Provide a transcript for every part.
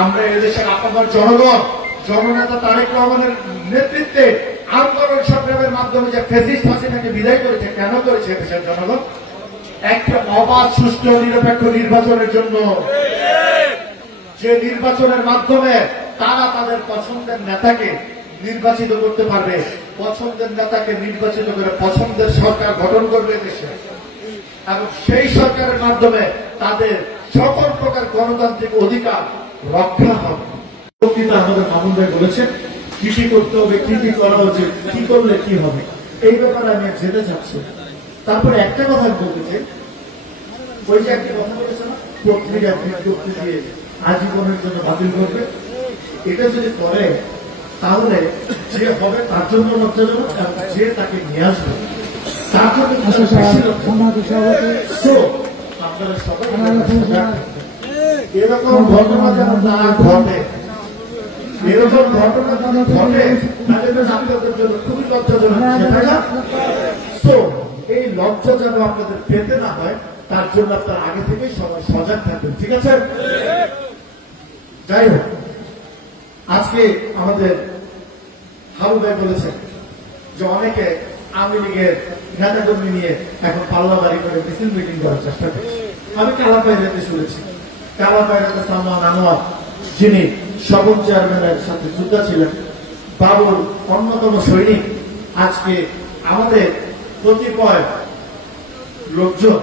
আমরা এদেশের আপনার জনগণ জননেতা তারেক রহমানের নেতৃত্বে আন্দোলন সংগ্রামের মাধ্যমে যে ফ্যাসিস্ট হাসিনাকে বিদায় করেছে, কেন করেছে দেশের জনগণ? একটা অবাধ সুষ্ঠু নিরপেক্ষ নির্বাচনের জন্য, যে নির্বাচনের মাধ্যমে তারা তাদের পছন্দের নেতাকে নির্বাচিত করতে পারবে, পছন্দের নেতাকে নির্বাচিত করে পছন্দের সরকার গঠন করবে দেশে, এবং সেই সরকারের মাধ্যমে তাদের সকল প্রকার গণতান্ত্রিক অধিকার রক্ষা হবে। আমাদের মামুন ভাই বলেছেন কি কি করতে হবে, কি কি করা উচিত, কি করলে কি হবে, এই ব্যাপারে আমি যেতে চাচ্ছি। তারপরে একটা কথা বলতে চাই, ওই যে একটা কথা বলেছে না, পত্রিকা বিজ্ঞপ্তি দিয়ে আজীবনের জন্য বাতিল করবে, এটা যদি করে তাহলে যে হবে তার জন্য লজ্জাজনক, এবং যে তাকে নিয়ে আসবে তার জন্য আপনারা সবাই এরকম ঘটনা যেন না ঘটে, এরকম ঘটনা যদি ঘটে তাহলে আপনাদের জন্য খুবই লজ্জাজনক। এই লজ্জা যেন আপনাদের পেতে না হয় তার জন্য আপনারা আগে থেকেই সবাই সজাগ থাকবেন, ঠিক আছে? যাই হোক, আজকে আমাদের হারু ভাই বলেছেন যে অনেকে আওয়ামী লীগের নেতাকর্মী নিয়ে এখন পাল্লাবাড়ি করে মিছিল মিটিং করার চেষ্টা করছে। আমি কালাপাইরাতে শুনেছি, কালাপাইরাতে সালমান আনোয়ার যিনি সবল চেয়ারম্যানের সাথে যোদ্ধা ছিলেন, বাবুর অন্যতম সৈনিক, আজকে আমাদের কতিপয় লোকজন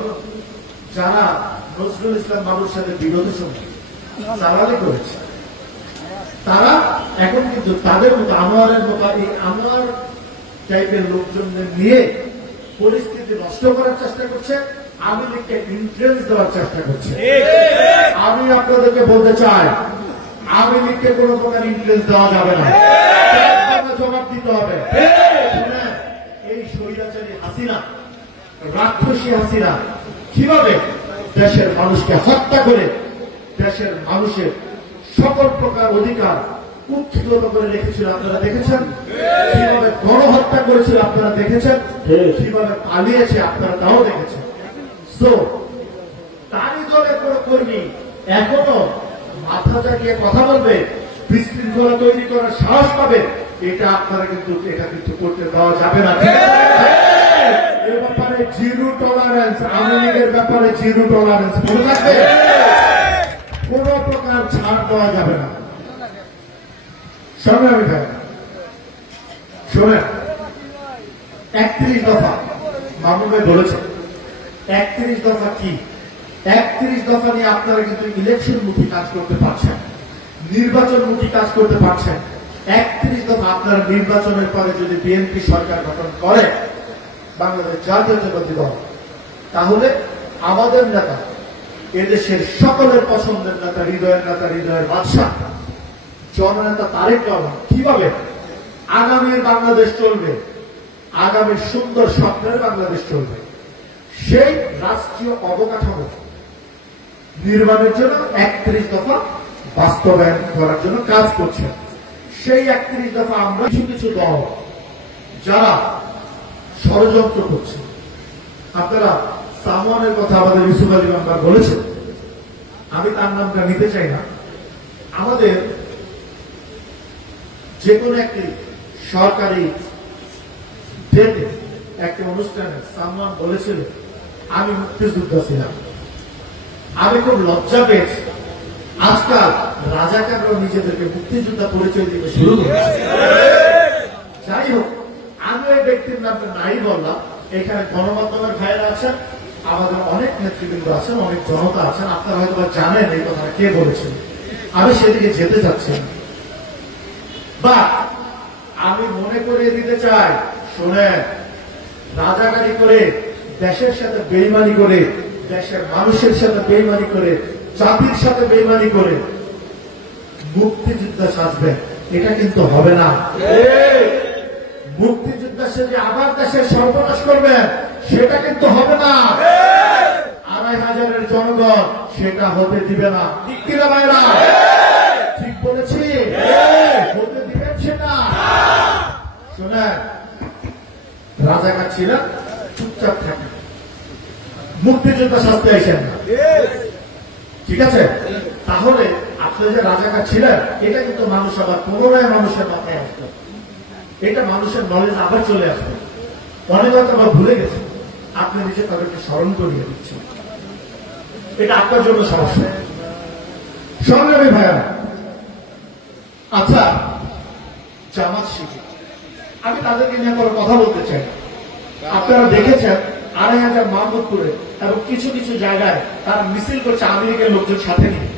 যারা নজরুল ইসলাম বাবুর সাথে বিরোধী সঙ্গে চালালি করেছে, তারা এখন কিন্তু তাদের মতো আনোয়ারের মতো এই আনোয়ার টাইপের লোকজনদের নিয়ে পরিস্থিতি নষ্ট করার চেষ্টা করছে, আওয়ামী লীগকে ইনফ্লুয়েন্স দেওয়ার চেষ্টা করছে। আমি আপনাদেরকে বলতে চাই, আওয়ামী লীগকে কোন প্রকার ইনফ্লুয়েন্স দেওয়া যাবে না, জবাব দিতে হবে। এই স্বৈরাচারী হাসিনা, রাক্ষসী হাসিনা কিভাবে দেশের মানুষকে হত্যা করে দেশের মানুষের সকল প্রকার অধিকার উচ্ছ্বসিত করে রেখেছিল আপনারা দেখেছেন, কিভাবে গণহত্যা করেছিল আপনারা দেখেছেন, কিভাবে পালিয়েছে আপনারা তাও দেখেছেন। তারই দলের কোন কর্মী এখনো মাথা জাগিয়ে কথা বলবে, বিশৃঙ্খলা তৈরি করার সাহস পাবে, এটা আপনারা কিন্তু করতে দেওয়া যাবে না। এ ব্যাপারে জিরো টলারেন্স, আওয়ামী লীগের ব্যাপারে জিরো টলারেন্স মনে থাকবে, কোন প্রকার ছাড় দেওয়া যাবে না। সংগ্রামী ভাই শোনেন, 31 দফা মামুন ভাই বলেছেন, 31 দফা কি? 31 দফা নিয়ে আপনারা কিন্তু ইলেকশন মুখী কাজ করতে পারছেন, নির্বাচন মুখী কাজ করতে পারছেন। 31 দফা আপনারা নির্বাচনের পরে যদি বিএনপি সরকার গঠন করে, বাংলাদেশ জাতীয়তাবাদী দল, তাহলে আমাদের নেতা, এদেশের সকলের পছন্দের নেতা, হৃদয়ের বাদশাহ জননেতা তারেক রহমান কিভাবে আগামীর বাংলাদেশ চলবে, আগামীর সুন্দর স্বপ্নের বাংলাদেশ চলবে, সেই রাষ্ট্রীয় অবকাঠামো নির্মাণের জন্য 31 দফা বাস্তবায়ন করার জন্য কাজ করছে। সেই 31 দফা আমরা কিছু কিছু দল যারা ষড়যন্ত্র করছে, আপনারা সামওয়ানের কথা আমাদের ইউসুফ আলী মেম্বার বলেছেন, আমি তার নামটা নিতে চাই না। আমাদের যে কোনো একটি সরকারি ডেটে একটা অনুষ্ঠানে সামওয়ান বলেছিল আমি মুক্তিযোদ্ধা ছিলাম। আমি খুব লজ্জা পেয়েছি, আজকাল রাজাকাররাও নিজেদেরকে মুক্তিযোদ্ধা পরিচয় দিতে শুরু করেছে। যাই হোক, আমি ওই ব্যক্তির নামটা নাই বললাম, এখানে গণমাধ্যমের ভাইয়েরা আছেন, আমাদের অনেক নেতৃবৃন্দ আছেন, অনেক জনতা আছেন, আপনারা হয়তো জানেন এই কথাটা কে বলেছেন, আমি সেদিকে যেতে চাচ্ছি না। বা আমি মনে করিয়ে দিতে চাই, শোনেন, রাজাকারি করে, দেশের সাথে বেইমানি করে, দেশের মানুষের সাথে বেইমানি করে, জাতির সাথে বেইমানি করে মুক্তিযোদ্ধা সাজবেন, এটা কিন্তু হবে না। মুক্তিযোদ্ধা সেজে আবার দেশের সর্বনাশ করবেন, সেটা কিন্তু হবে না। ২৫০০০-এর জনগণ সেটা হতে দিবে না, ঠিক কিনা ভাইরা? ঠিক বলেছি? হতে দিবেন সেটা? শোনেন, রাজাকার ছিলেন, চুপচাপ থাকেন, মুক্তিযোদ্ধা সাজতে আসেন না, ঠিক আছে? তাহলে আপনি যে রাজাকার ছিলেন এটা কিন্তু মানুষ আবার পুনরায় মানুষের মাথায় আসতো, এটা মানুষের নলেজ আবার চলে আসবে। অনেক হয়তো আবার ভুলে গেছে, আপনি নিজে তাদেরকে স্মরণ করিয়ে দিচ্ছেন, এটা আপনার জন্য সমস্যা। সংগ্রামী ভাইয়া, আচ্ছা জামাত শিবির, আমি তাদেরকে নিয়ে কোনো কথা বলতে চাই। আপনারা দেখেছেন ২,৫০০ মাহমুদপুরে এবং কিছু কিছু জায়গায় তারা মিছিল করছে আওয়ামী লীগের লোকজন সাথে নিয়ে।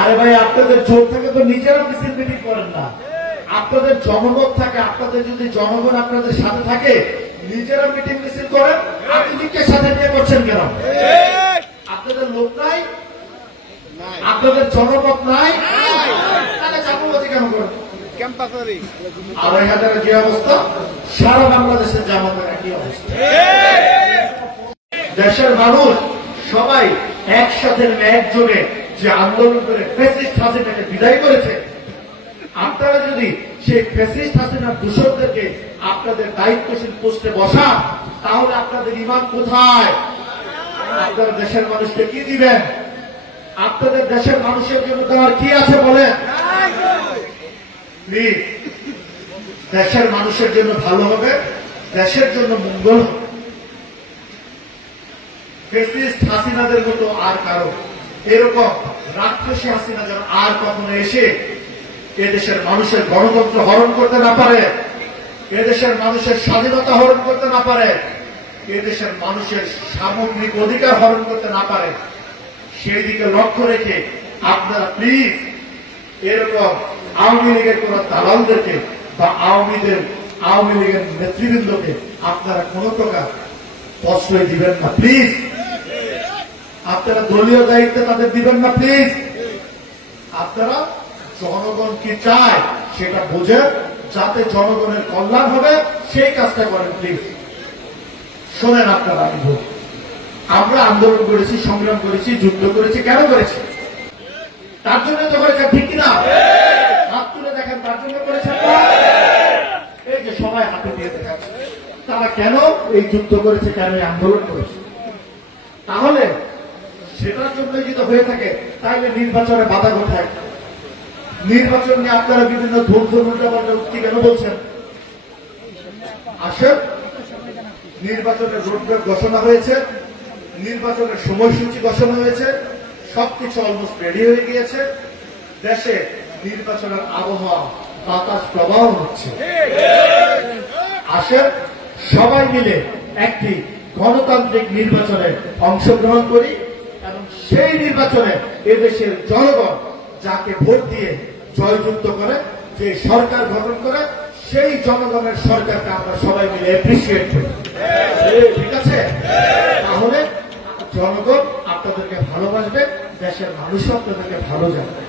আরে ভাই, আপনাদের জোর থাকে তো নিজেরা মিছিল মিটিং করেন না, আপনাদের জনমত থাকে, আপনাদের যদি জনগণ আপনাদের সাথে থাকে নিজেরা মিটিং মিছিল করেন। আওয়ামী লীগকে সাথে নিয়ে করছেন কেন? আপনাদের লোক নাই, আপনাদের জনমত নাই, তাহলে চাপাবাজি কেন করেন? ২,৫০০ যে অবস্থা, সারা বাংলাদেশের জামাতের একই অবস্থা। দেশের মানুষ সবাই একসাথে একযোগে যে আন্দোলন করে ফ্যাসিস্ট হাসিনাকে বিদায় করেছে, আপনারা যদি সেই ফ্যাসিস্ট হাসিনার দূষকদেরকে আপনাদের দায়িত্বশীল পোস্টে বসা, তাহলে আপনাদের ইমান কোথায়? আপনারা দেশের মানুষকে কি দিবেন? আপনাদের দেশের মানুষের জন্য দেওয়ার কি আছে বলেন? দেশের মানুষের জন্য ভালো হবে, দেশের জন্য মঙ্গল হবে। ফ্যাসিস্ট হাসিনাদের মতো আর কারো এরকম রাক্ষসী হাসিনা যেন আর কখনো এসে এদেশের মানুষের গণতন্ত্র হরণ করতে না পারে, এদেশের মানুষের স্বাধীনতা হরণ করতে না পারে, এদেশের মানুষের সামগ্রিক অধিকার হরণ করতে না পারে, সেই দিকে লক্ষ্য রেখে আপনারা প্লিজ এরকম আওয়ামী লীগের কোন দালালদেরকে বা আওয়ামী লীগের নেতৃবৃন্দকে আপনারা কোন প্রকার প্রশ্রয় দিবেন না প্লিজ। আপনারা দলীয় দায়িত্বে তাদের দিবেন না প্লিজ। আপনারা জনগণ কি চায় সেটা বোঝেন, যাতে জনগণের কল্যাণ হবে সেই কাজটা করেন প্লিজ। শোনেন আপনারা, আমরা আন্দোলন করেছি, সংগ্রাম করেছি, যুদ্ধ করেছি, কেন করেছি? তার জন্য তো করেছেন, ঠিক কিনা? হাত তুলে দেখেন, তার জন্য করেছেন। এই যে সবাই হাতে দিয়ে দেখাচ্ছে, তারা কেন এই যুদ্ধ করেছে, কেন এই আন্দোলন করেছে? তাহলে সেটার জন্য যদি হয়ে থাকে, তাহলে নির্বাচনে বাধা কোথায়? নির্বাচন নিয়ে আপনারা বিভিন্ন ধূমধাম উক্তি কেন বলছেন? আসেন, নির্বাচনের রোডম্যাপ ঘোষণা হয়েছে, নির্বাচনের সময়সূচি ঘোষণা হয়েছে, সবকিছু অলমোস্ট রেডি হয়ে গিয়েছে। দেশে নির্বাচনের আবহাওয়া, বাতাস প্রবাহ হচ্ছে। আসেন, সবাই মিলে একটি গণতান্ত্রিক নির্বাচনে অংশগ্রহণ করি এবং সেই নির্বাচনে এদেশের জনগণ যাকে ভোট দিয়ে জয়যুক্ত করে, যে সরকার গঠন করে, সেই জনগণের সরকারকে আমরা সবাই মিলে অ্যাপ্রিসিয়েট করি। ঠিক আছে? তাহলে জনগণ আপনাদেরকে ভালোবাসবে, দেশের মানুষও আপনাদেরকে ভালো জানবে।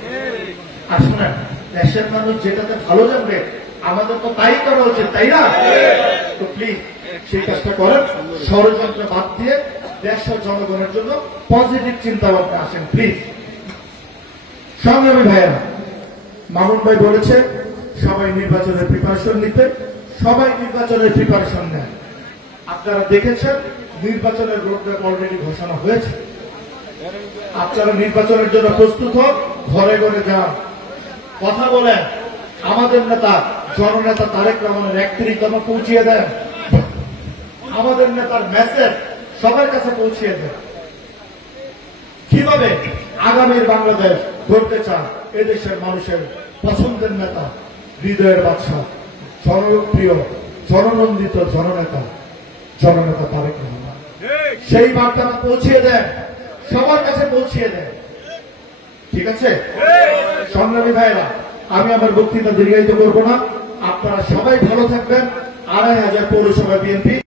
আর শোনেন, দেশের মানুষ যেটাতে ভালো জানবে আমাদের তো তাই করা উচিত, তাই না? তো প্লিজ সেই কাজটা করেন, ষড়যন্ত্র বাদ দিয়ে দেশ ও জনগণের জন্য পজিটিভ চিন্তা ভাবনা আসেন প্লিজ। সংগ্রামী ভাইয়েরা, মামুন ভাই বলেছে সবাই নির্বাচনের প্রিপারেশন নিতে, সবাই নির্বাচনের প্রিপারেশন নেন। আপনারা দেখেছেন নির্বাচনের রোডম্যাপ অলরেডি ঘোষণা হয়েছে। আপনারা নির্বাচনের জন্য প্রস্তুত হন, ঘরে ঘরে যান, কথা বলেন, আমাদের নেতা জননেতা তারেক রহমানের ৩১তম পৌঁছিয়ে দেন, আমাদের নেতার মেসেজ সবার কাছে পৌঁছিয়ে দেন। কিভাবে আগামীর বাংলাদেশ গড়তে চান এদেশের মানুষের পছন্দের নেতা, হৃদয়ের বাদশা, জনপ্রিয়, জননন্দিত জননেতা তারেক রহমান, সেই বার্তাটা পৌঁছিয়ে দেন, সবার কাছে পৌঁছিয়ে দেন। ঠিক আছে? সংগ্রামী ভাইরা, আমি আমার বক্তৃতা দীর্ঘায়িত করব না, আপনারা সবাই ভালো থাকবেন। ২,৫০০ পৌরসভা বিএনপি